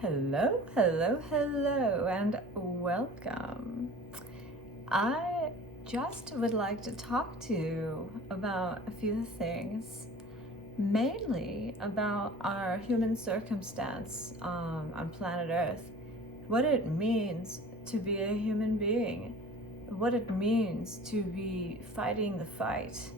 Hello, hello, hello, and welcome. I just would like to talk to you about a few things, mainly about our human circumstance on planet Earth, what it means to be a human being, what it means to be fighting the fight,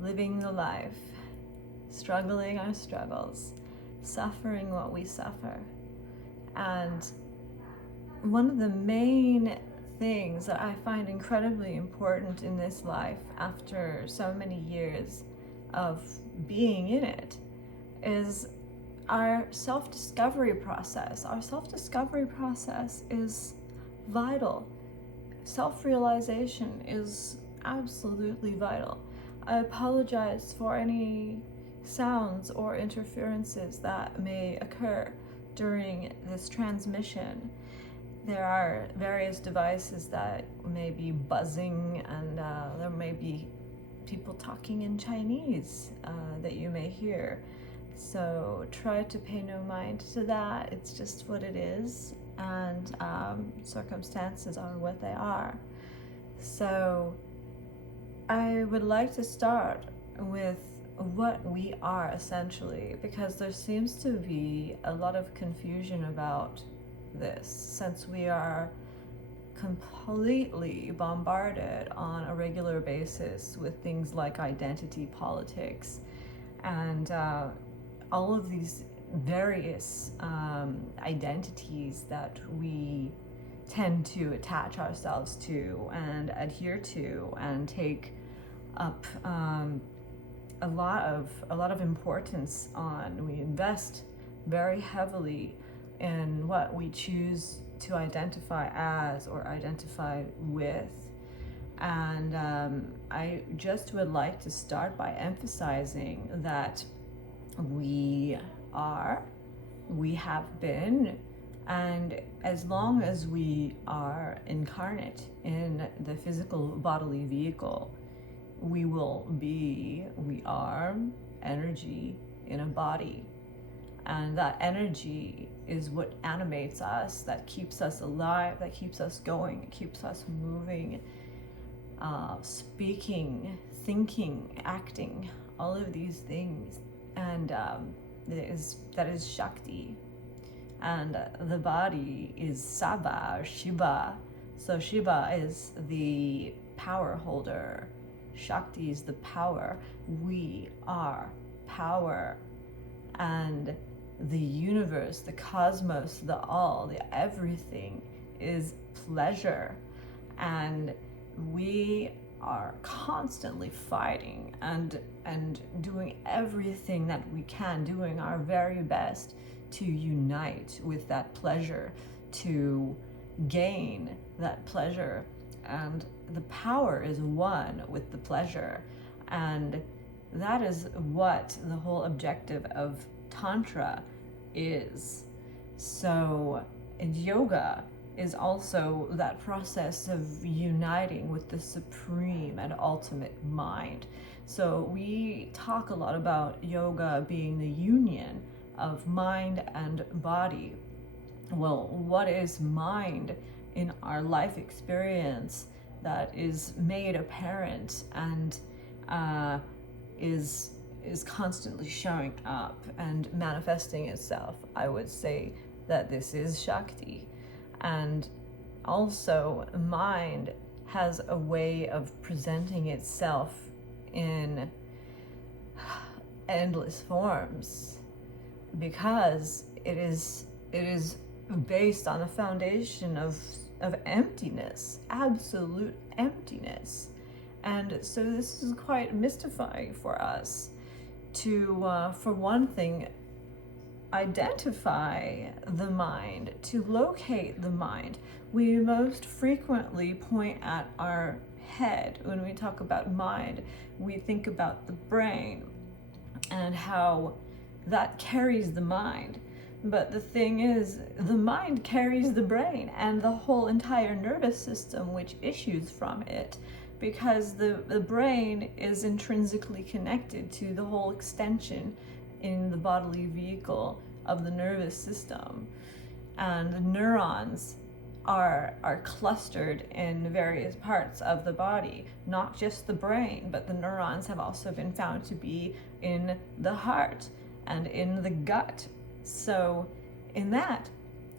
living the life, struggling our struggles, suffering what we suffer. And one of the main things that I find incredibly important in this life after so many years of being in it is our self-discovery process. Our self-discovery process is vital. Self-realization is absolutely vital. I apologize for any sounds or interferences that may occur during this transmission. There are various devices that may be buzzing, and there may be people talking in Chinese that you may hear. So try to pay no mind to that. It's just what it is, and circumstances are what they are. So I would like to start with what we are essentially, because there seems to be a lot of confusion about this, since we are completely bombarded on a regular basis with things like identity politics and all of these various identities that we tend to attach ourselves to and adhere to and take up a lot of importance on. We invest very heavily in what we choose to identify as or identify with. And I just would like to start by emphasizing that we have been, and as long as we are incarnate in the physical bodily vehicle, we are energy in a body. And that energy is what animates us, that keeps us alive, that keeps us going, it keeps us moving, speaking, thinking, acting, all of these things. And that is Shakti. And the body is Saba or Shiva. So Shiva is the power holder. Shakti is the power. We are power. And the universe, the cosmos, the all, the everything is pleasure. And we are constantly fighting and doing everything that we can, doing our very best to unite with that pleasure, to gain that pleasure. And the power is one with the pleasure. And that is what the whole objective of Tantra is. So yoga is also that process of uniting with the supreme and ultimate mind. So we talk a lot about yoga being the union of mind and body. Well, what is mind in our life experience that is made apparent and is constantly showing up and manifesting itself? I would say that this is Shakti. And also mind has a way of presenting itself in endless forms, because it is based on a foundation of emptiness, absolute emptiness. And so this is quite mystifying for us to, for one thing, identify the mind, to locate the mind. We most frequently point at our head. When we talk about mind, we think about the brain and how that carries the mind. But the thing is, the mind carries the brain and the whole entire nervous system which issues from it, because the brain is intrinsically connected to the whole extension in the bodily vehicle of the nervous system. and the neurons are clustered in various parts of the body, not just the brain, but the neurons have also been found to be in the heart and in the gut. So in that,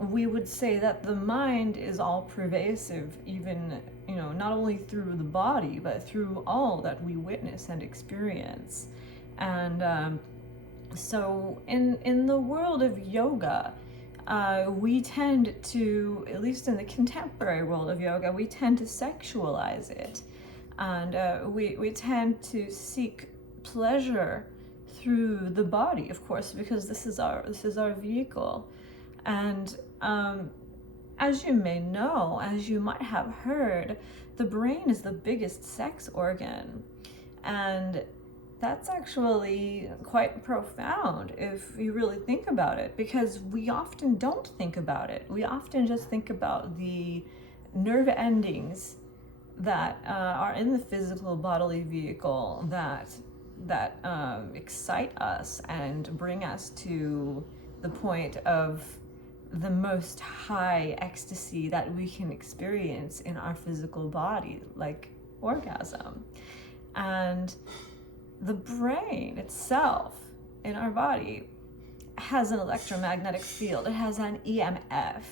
we would say that the mind is all pervasive, even, not only through the body, but through all that we witness and experience. And so in the world of yoga, we tend to, at least in the contemporary world of yoga, we tend to sexualize it. And we tend to seek pleasure through the body, of course, because this is our vehicle. And as you may know, as you might have heard, the brain is the biggest sex organ. And that's actually quite profound if you really think about it, because we often don't think about it. We often just think about the nerve endings that are in the physical bodily vehicle that excite us and bring us to the point of the most high ecstasy that we can experience in our physical body, like orgasm. And the brain itself in our body has an electromagnetic field. It has an EMF,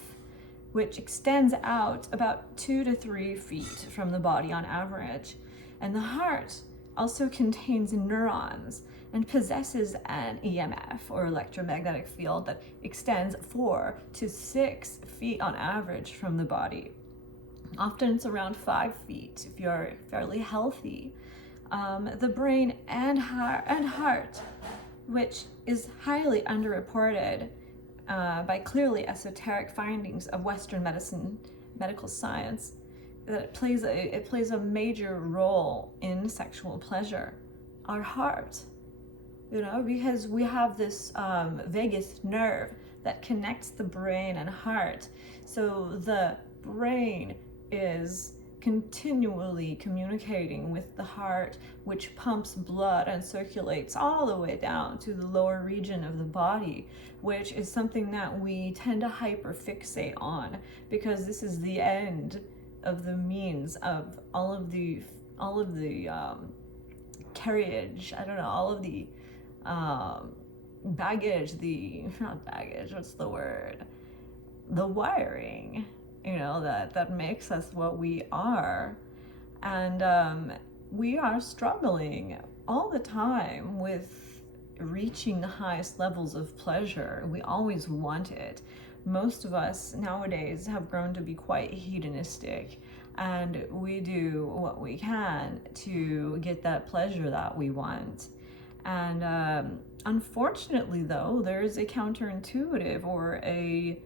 which extends out about 2 to 3 feet from the body on average. And the heart also contains neurons and possesses an EMF, or electromagnetic field, that extends 4 to 6 feet on average from the body. Often it's around 5 feet if you're fairly healthy. The brain and heart, which is highly underreported by clearly esoteric findings of Western medical science, that it plays a major role in sexual pleasure. Our heart, because we have this vagus nerve that connects the brain and heart. So the brain is continually communicating with the heart, which pumps blood and circulates all the way down to the lower region of the body, which is something that we tend to hyperfixate on, because this is the end of the means of all of the carriage, all of the baggage, not baggage, what's the word? The wiring, that makes us what we are. And we are struggling all the time with reaching the highest levels of pleasure. We always want it. Most of us nowadays have grown to be quite hedonistic, and we do what we can to get that pleasure that we want. And unfortunately, though, there's a counterintuitive or a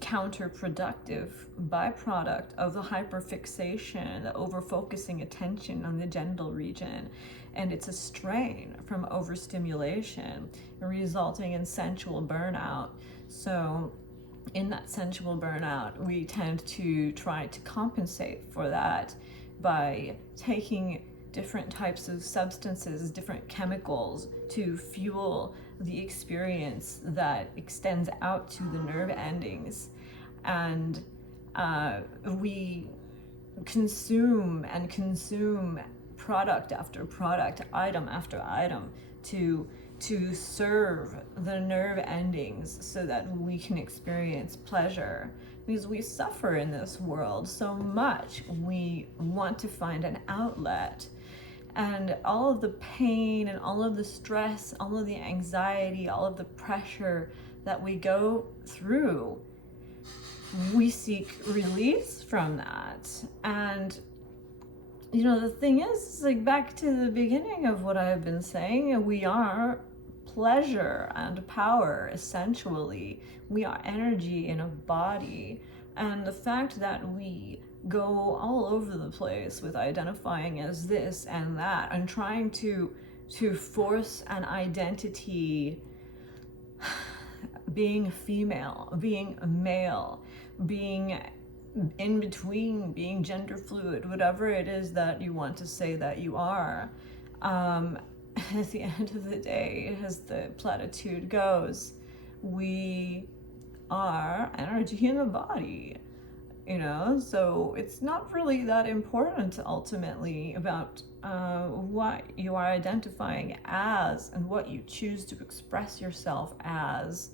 counterproductive byproduct of the hyperfixation, the overfocusing attention on the genital region, and it's a strain from overstimulation, resulting in sensual burnout. So in that sensual burnout, we tend to try to compensate for that by taking different types of substances, different chemicals, to fuel the experience that extends out to the nerve endings. And we consume product after product, item after item, to serve the nerve endings so that we can experience pleasure. Because we suffer in this world so much, we want to find an outlet. And all of the pain and all of the stress, all of the anxiety, all of the pressure that we go through, we seek release from that. And the thing is, like, back to the beginning of what I've been saying, we are pleasure and power, essentially. We are energy in a body. And the fact that we go all over the place with identifying as this and that and trying to force an identity, being female, being male, being in between, being gender fluid, whatever it is that you want to say that you are. At the end of the day, as the platitude goes, we are energy in the body, you know? So it's not really that important ultimately about what you are identifying as and what you choose to express yourself as.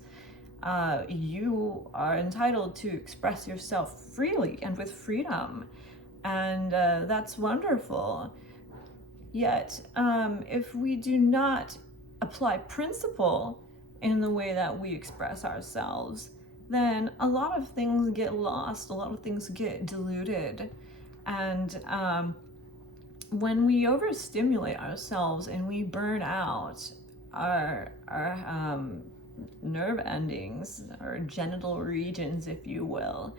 You are entitled to express yourself freely and with freedom, and that's wonderful. Yet, if we do not apply principle in the way that we express ourselves, then a lot of things get lost, a lot of things get diluted. And when we overstimulate ourselves and we burn out our nerve endings, or genital regions, if you will,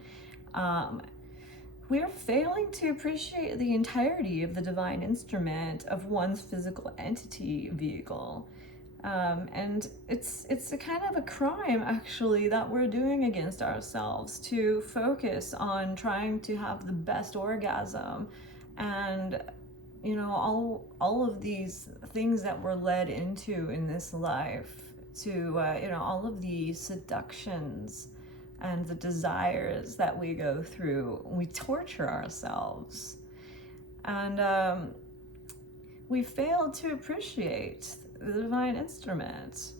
we're failing to appreciate the entirety of the divine instrument of one's physical entity vehicle. And it's a kind of a crime, actually, that we're doing against ourselves to focus on trying to have the best orgasm, and you know, all of these things that we're led into in this life, to you know, all of the seductions and the desires that we go through. We torture ourselves, and we fail to appreciate the divine instrument.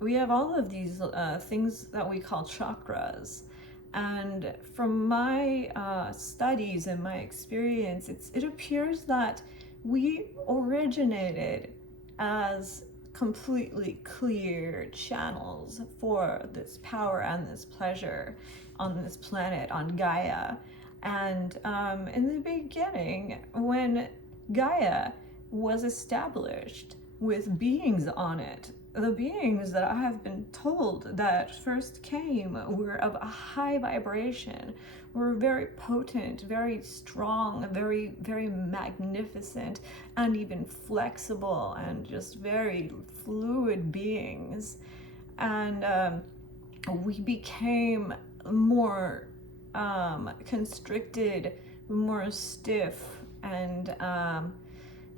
We have all of these things that we call chakras, and from my studies and my experience, it appears that we originated as completely clear channels for this power and this pleasure on this planet, on Gaia. And in the beginning, when Gaia was established with beings on it, the beings that I have been told that first came were of a high vibration, were very potent, very strong, very, very magnificent, and even flexible, and just very fluid beings. And we became more constricted, more stiff, and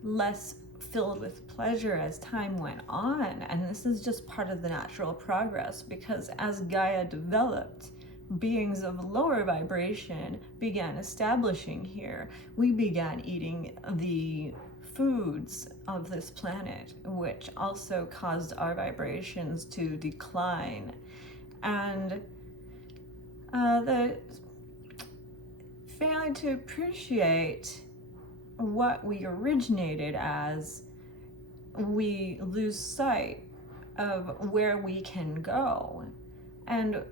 less filled with pleasure as time went on. And this is just part of the natural progress, because as Gaia developed, beings of lower vibration began establishing here. We began eating the foods of this planet, which also caused our vibrations to decline. And the failing to appreciate what we originated as, we lose sight of where we can go. And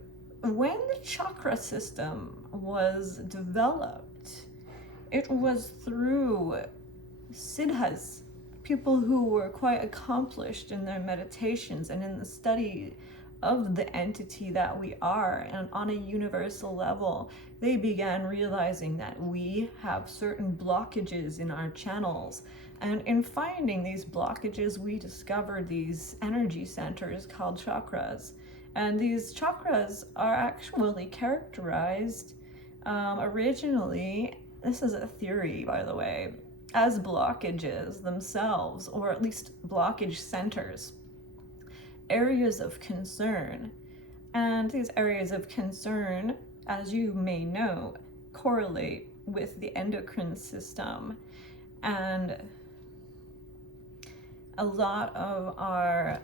when the chakra system was developed, it was through siddhas, people who were quite accomplished in their meditations and in the study of the entity that we are, and on a universal level, they began realizing that we have certain blockages in our channels. And in finding these blockages, we discovered these energy centers called chakras. And these chakras are actually characterized originally, this is a theory, by the way, as blockages themselves, or at least blockage centers, areas of concern. And these areas of concern, as you may know, correlate with the endocrine system. And a lot of our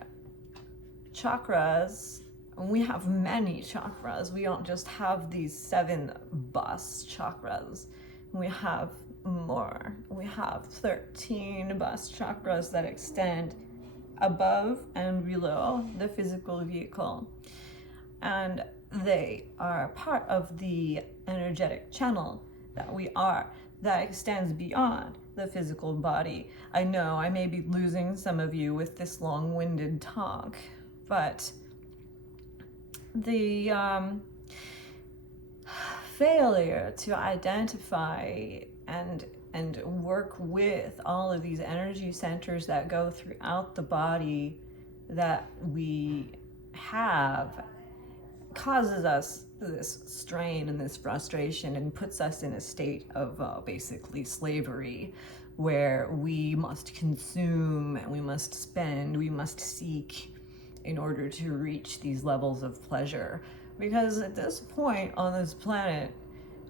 chakras, we have many chakras. We don't just have these 7 bus chakras. We have more. We have 13 bus chakras that extend above and below the physical vehicle. And they are part of the energetic channel that we are, that extends beyond the physical body. I know I may be losing some of you with this long-winded talk, but the failure to identify and work with all of these energy centers that go throughout the body that we have causes us this strain and this frustration, and puts us in a state of basically slavery, where we must consume and we must spend, we must seek in order to reach these levels of pleasure, Because at this point on this planet,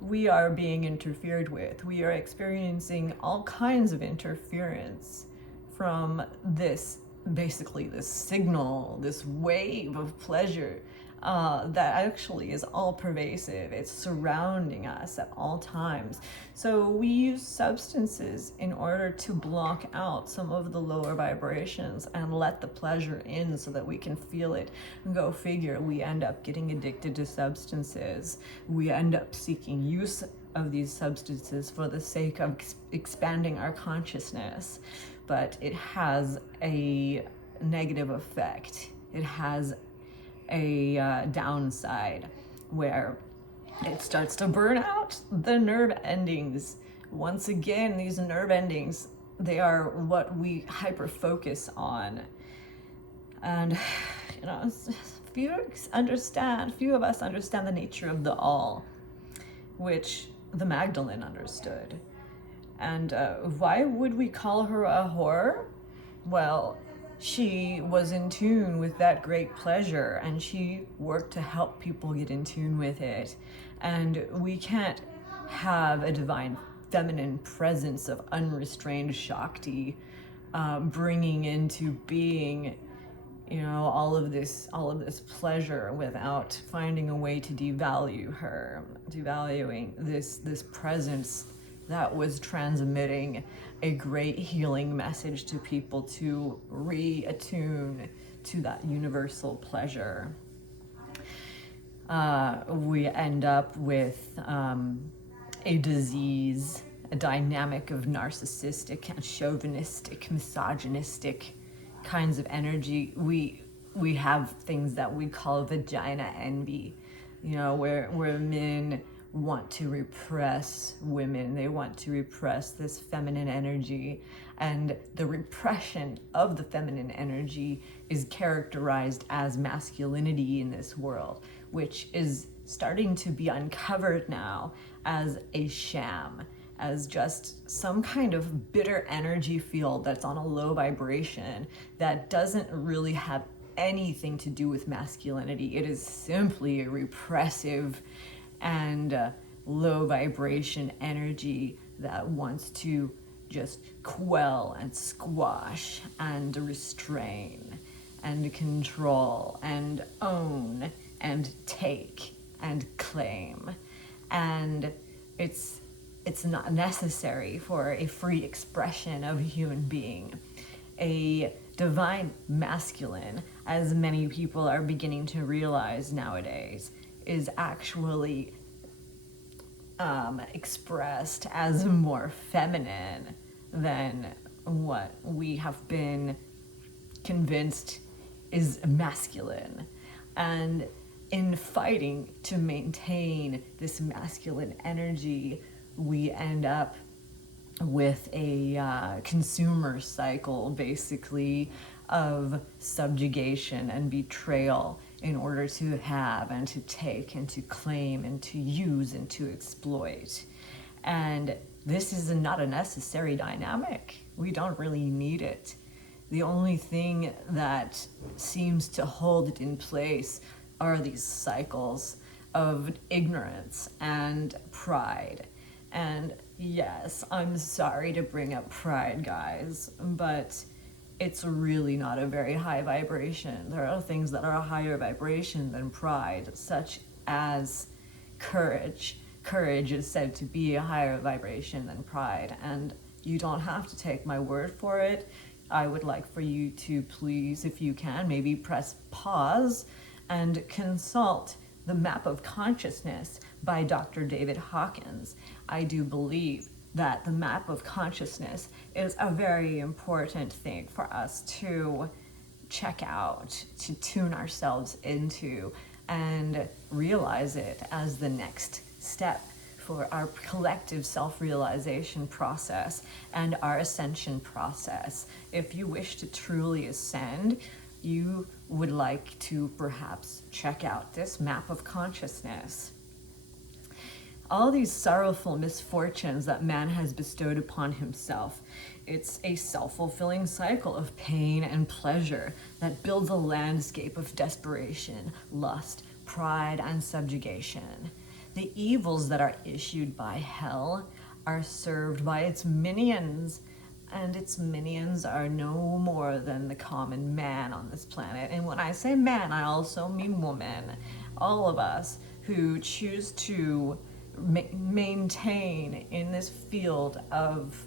we are being interfered with. We are experiencing all kinds of interference from this, basically this signal, this wave of pleasure that actually is all pervasive. It's surrounding us at all times. So we use substances in order to block out some of the lower vibrations and let the pleasure in so that we can feel it. And go figure, we end up getting addicted to substances. We end up seeking use of these substances for the sake of expanding our consciousness. But it has a negative effect. It has a downside where it starts to burn out the nerve endings. Once again, these nerve endings, they are what we hyper focus on. And few of us understand the nature of the all, which the Magdalene understood. And why would we call her a whore? Well, she was in tune with that great pleasure, and she worked to help people get in tune with it. And we can't have a divine feminine presence of unrestrained Shakti bringing into being, all of this pleasure without finding a way to devalue her, devaluing this presence that was transmitting a great healing message to people to reattune to that universal pleasure. We end up with a disease, a dynamic of narcissistic and chauvinistic, misogynistic kinds of energy. We have things that we call vagina envy, where men want to repress women. They want to repress this feminine energy, and the repression of the feminine energy is characterized as masculinity in this world, which is starting to be uncovered now as a sham, as just some kind of bitter energy field that's on a low vibration that doesn't really have anything to do with masculinity. It is simply a repressive and low vibration energy that wants to just quell and squash and restrain and control and own and take and claim. And it's not necessary for a free expression of a human being. A divine masculine, as many people are beginning to realize nowadays, is actually expressed as more feminine than what we have been convinced is masculine. And in fighting to maintain this masculine energy, we end up with a consumer cycle, basically, of subjugation and betrayal in order to have and to take and to claim and to use and to exploit. And this is not a necessary dynamic. We don't really need it. The only thing that seems to hold it in place are these cycles of ignorance and pride. And yes, I'm sorry to bring up pride, guys, but it's really not a very high vibration. There are things that are a higher vibration than pride, such as courage. Courage is said to be a higher vibration than pride, and you don't have to take my word for it. I would like for you to please, if you can, maybe press pause and consult The Map of Consciousness by Dr. David Hawkins. I do believe that the map of consciousness is a very important thing for us to check out, to tune ourselves into, and realize it as the next step for our collective self-realization process and our ascension process. If you wish to truly ascend, you would like to perhaps check out this map of consciousness. All these sorrowful misfortunes that man has bestowed upon himself, it's a self-fulfilling cycle of pain and pleasure that builds a landscape of desperation, lust, pride, and subjugation. The evils that are issued by hell are served by its minions, and its minions are no more than the common man on this planet. And when I say man, I also mean woman. All of us who choose to maintain in this field of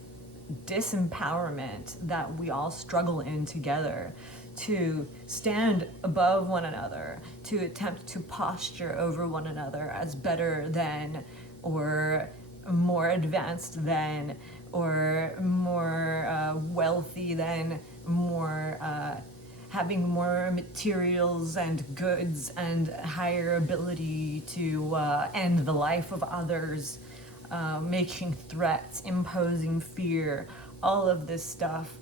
disempowerment that we all struggle in together, to stand above one another, to attempt to posture over one another as better than, or more advanced than, or more wealthy than, more having more materials and goods and higher ability to end the life of others, making threats, imposing fear, all of this stuff,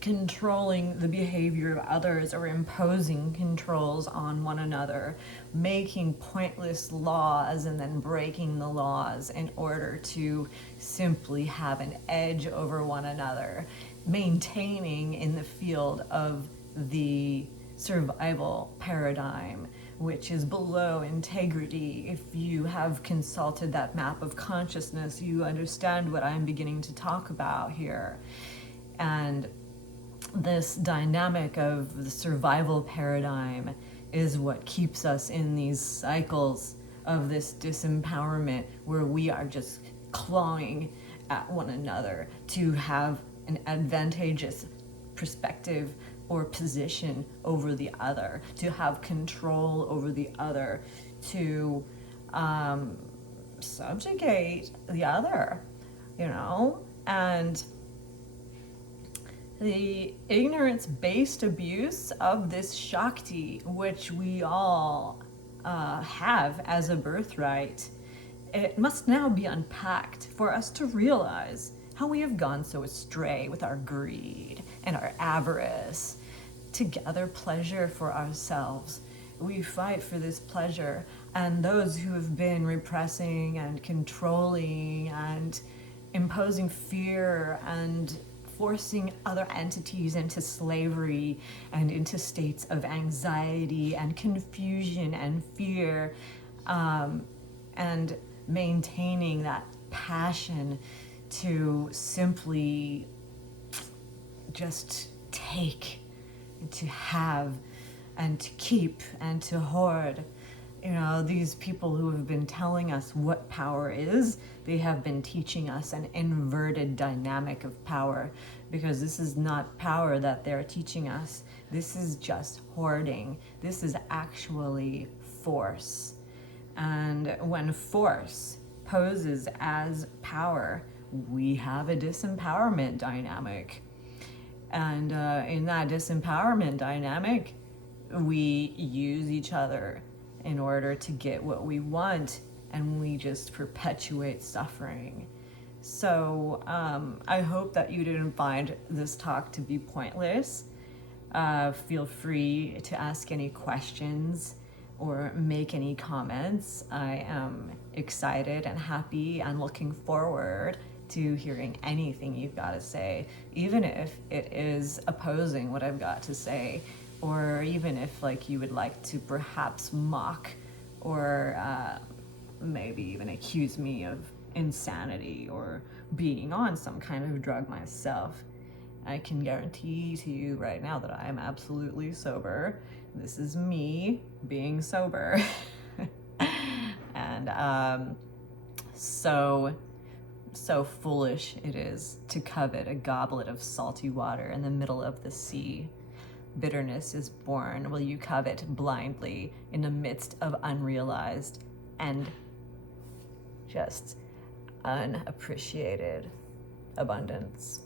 controlling the behavior of others or imposing controls on one another, making pointless laws and then breaking the laws in order to simply have an edge over one another, maintaining in the field of the survival paradigm, which is below integrity. If you have consulted that map of consciousness, you understand what I'm beginning to talk about here. And this dynamic of the survival paradigm is what keeps us in these cycles of this disempowerment, where we are just clawing at one another to have an advantageous perspective or position over the other, to have control over the other, to subjugate the other, and the ignorance-based abuse of this Shakti, which we all have as a birthright, it must now be unpacked for us to realize how we have gone so astray with our greed and our avarice to gather pleasure for ourselves. We fight for this pleasure, and those who have been repressing and controlling and imposing fear and forcing other entities into slavery and into states of anxiety and confusion and fear, and maintaining that passion to simply just take, and to have, and to keep, and to hoard. These people who have been telling us what power is, they have been teaching us an inverted dynamic of power, because this is not power that they're teaching us. This is just hoarding. This is actually force. And when force poses as power, we have a disempowerment dynamic. And in that disempowerment dynamic, we use each other in order to get what we want, and we just perpetuate suffering. So I hope that you didn't find this talk to be pointless. Feel free to ask any questions or make any comments. I am excited and happy and looking forward to hearing anything you've got to say, even if it is opposing what I've got to say, or even if you would like to perhaps mock or maybe even accuse me of insanity or being on some kind of drug myself. I can guarantee to you right now that I am absolutely sober. This is me being sober. And so foolish it is to covet a goblet of salty water in the middle of the sea. Bitterness is born while you covet blindly in the midst of unrealized and just unappreciated abundance.